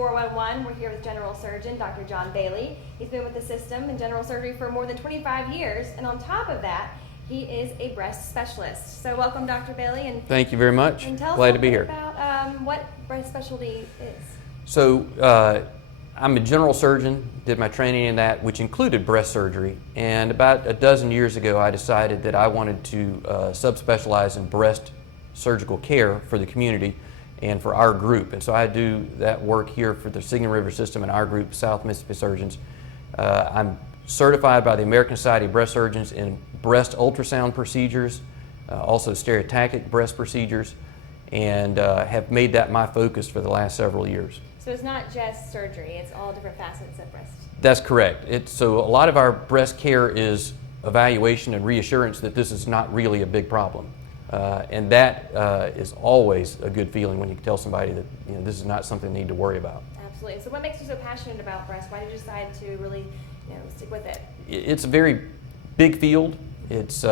411. We're here with General Surgeon Dr. John Bailey. He's been with the system in general surgery for more than 25 years, and on top of that, he is a breast specialist. So welcome, Dr. Bailey. And thank you very much. And tell us Glad to be here. about what breast specialty is. So I'm a general surgeon, did my training in that, which included breast surgery. And about a dozen years ago, I decided that I wanted to subspecialize in breast surgical care for the community and for our group. And so I do that work here for the Signal River System and our group, South Mississippi Surgeons. I'm certified by the American Society of Breast Surgeons in breast ultrasound procedures, also stereotactic breast procedures, and have made that my focus for the last several years. So it's not just surgery, it's all different facets of breast. That's correct. So a lot of our breast care is evaluation and reassurance that this is not really a big problem. And that is always a good feeling when you can tell somebody that this is not something they need to worry about. Absolutely. So what makes you so passionate about breast? Why did you decide to really stick with it? It's a very big field. It's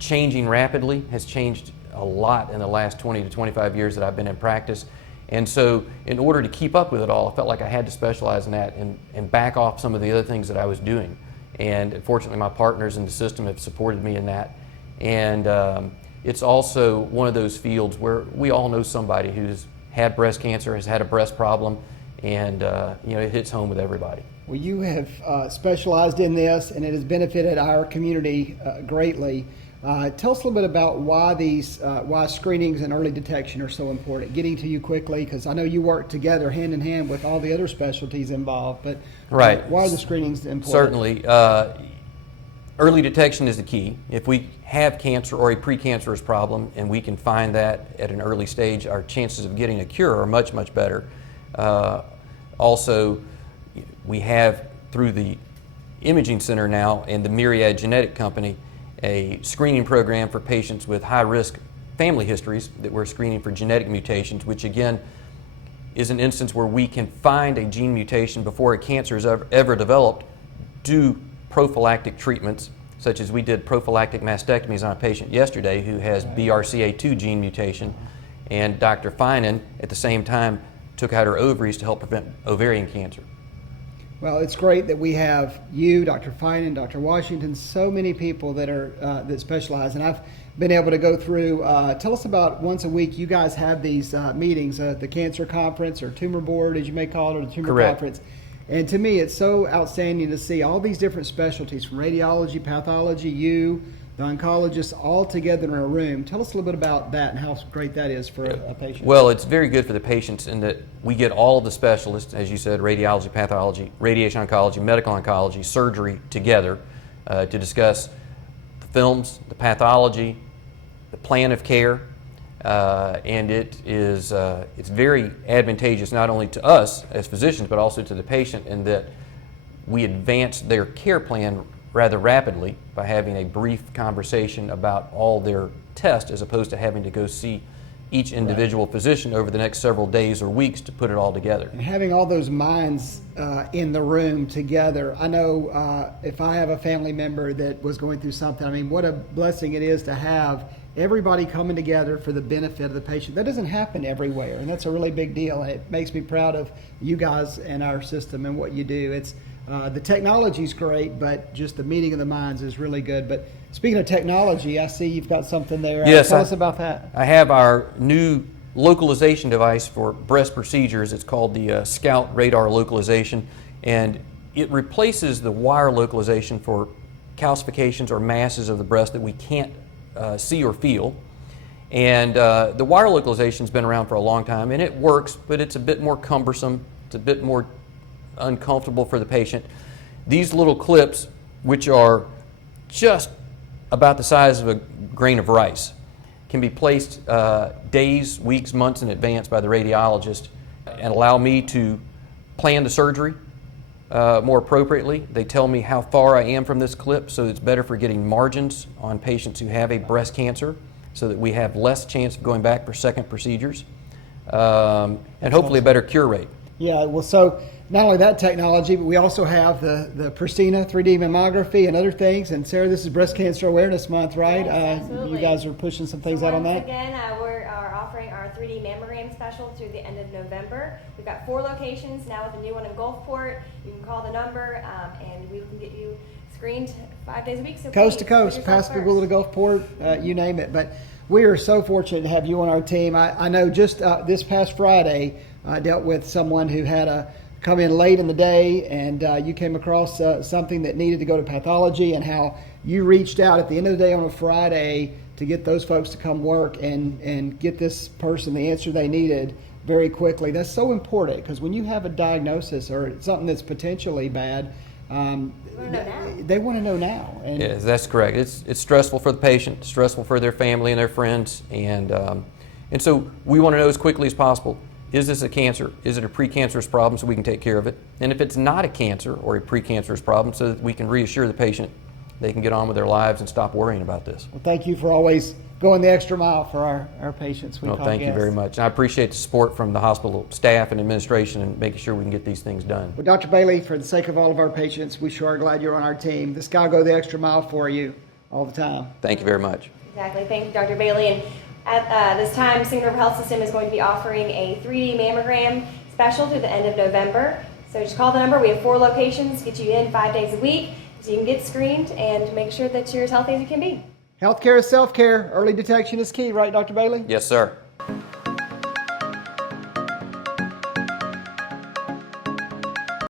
changing rapidly, has changed a lot in the last 20 to 25 years that I've been in practice. And so in order to keep up with it all, I felt like I had to specialize in that and back off some of the other things that I was doing. And fortunately, my partners in the system have supported me in that. And it's also one of those fields where we all know somebody who's had breast cancer, has had a breast problem, and it hits home with everybody. Well, you have specialized in this, and it has benefited our community greatly. Tell us a little bit about why screenings and early detection are so important, getting to you quickly, because I know you work together hand in hand with all the other specialties involved, but right. Why are the screenings important? Certainly. Early detection is the key. If we have cancer or a precancerous problem and we can find that at an early stage, our chances of getting a cure are much, much better. Also, we have, through the imaging center now and the Myriad Genetic Company, a screening program for patients with high-risk family histories that we're screening for genetic mutations, which again is an instance where we can find a gene mutation before a cancer is ever developed, do prophylactic treatments, such as we did prophylactic mastectomies on a patient yesterday who has BRCA2 gene mutation, and Dr. Finan at the same time took out her ovaries to help prevent ovarian cancer. Well, it's great that we have you, Dr. Finan, Dr. Washington, so many people that are that specialize, and I've been able to go through. Tell us about once a week you guys have these meetings, the cancer conference or tumor board, as you may call it, or the tumor Correct. conference. And to me, it's so outstanding to see all these different specialties, from radiology, pathology, the oncologists, all together in a room. Tell us a little bit about that and how great that is for a patient. Well, it's very good for the patients in that we get all of the specialists, as you said, radiology, pathology, radiation oncology, medical oncology, surgery together to discuss the films, the pathology, the plan of care, and it's very advantageous not only to us as physicians but also to the patient in that we advance their care plan rather rapidly by having a brief conversation about all their tests as opposed to having to go see each individual physician over the next several days or weeks to put it all together. And having all those minds in the room together, I know if I have a family member that was going through something, I mean, what a blessing it is to have everybody coming together for the benefit of the patient. That doesn't happen everywhere, and that's a really big deal. And it makes me proud of you guys and our system and what you do. It's the technology's great, but just the meeting of the minds is really good. But speaking of technology, I see you've got something there. Yes, Tell us about that. I have our new localization device for breast procedures. It's called the Scout Radar Localization, and it replaces the wire localization for calcifications or masses of the breast that we can't see or feel. And the wire localization has been around for a long time, and it works, but it's a bit more cumbersome. It's a bit more uncomfortable for the patient. These little clips, which are just about the size of a grain of rice, can be placed days, weeks, months in advance by the radiologist and allow me to plan the surgery more appropriately. They tell me how far I am from this clip, so it's better for getting margins on patients who have a breast cancer so that we have less chance of going back for second procedures and hopefully a better cure rate. Yeah, well, so not only that technology, but we also have the Pristina 3D mammography and other things. And Sarah, this is Breast Cancer Awareness Month, right? Yes, absolutely. You guys are pushing some things out on that? Once again, we are offering our 3D mammogram special through the end of November. We've got 4 locations now with a new one in Gulfport. You can call the number, and we can get you screened 5 days a week. So Coast to please, coast, put yourself Pascagoula to first. Gulfport, you name it. But we are so fortunate to have you on our team. I know just this past Friday, I dealt with someone who had come in late in the day, and you came across something that needed to go to pathology, and how you reached out at the end of the day on a Friday to get those folks to come work and get this person the answer they needed very quickly. That's so important, because when you have a diagnosis or something that's potentially bad, they want to know now. And Yes, that's correct. It's stressful for the patient, stressful for their family and their friends, and so we want to know as quickly as possible, is this a cancer? Is it a precancerous problem, so we can take care of it? And if it's not a cancer or a precancerous problem, so that we can reassure the patient they can get on with their lives and stop worrying about this. well, thank you for always going the extra mile for our patients. Well, thank you very much. And I appreciate the support from the hospital staff and administration and making sure we can get these things done. Well, Dr. Bailey, for the sake of all of our patients, we sure are glad you're on our team. This guy will go the extra mile for you all the time. Thank you very much. Exactly. Thank you, Dr. Bailey. And at this time, Singing River Health System is going to be offering a 3D mammogram special through the end of November. So just call the number. We have 4 locations, get you in 5 days a week, so you can get screened and make sure that you're as healthy as you can be. Healthcare is self-care. Early detection is key, right, Dr. Bailey? Yes, sir.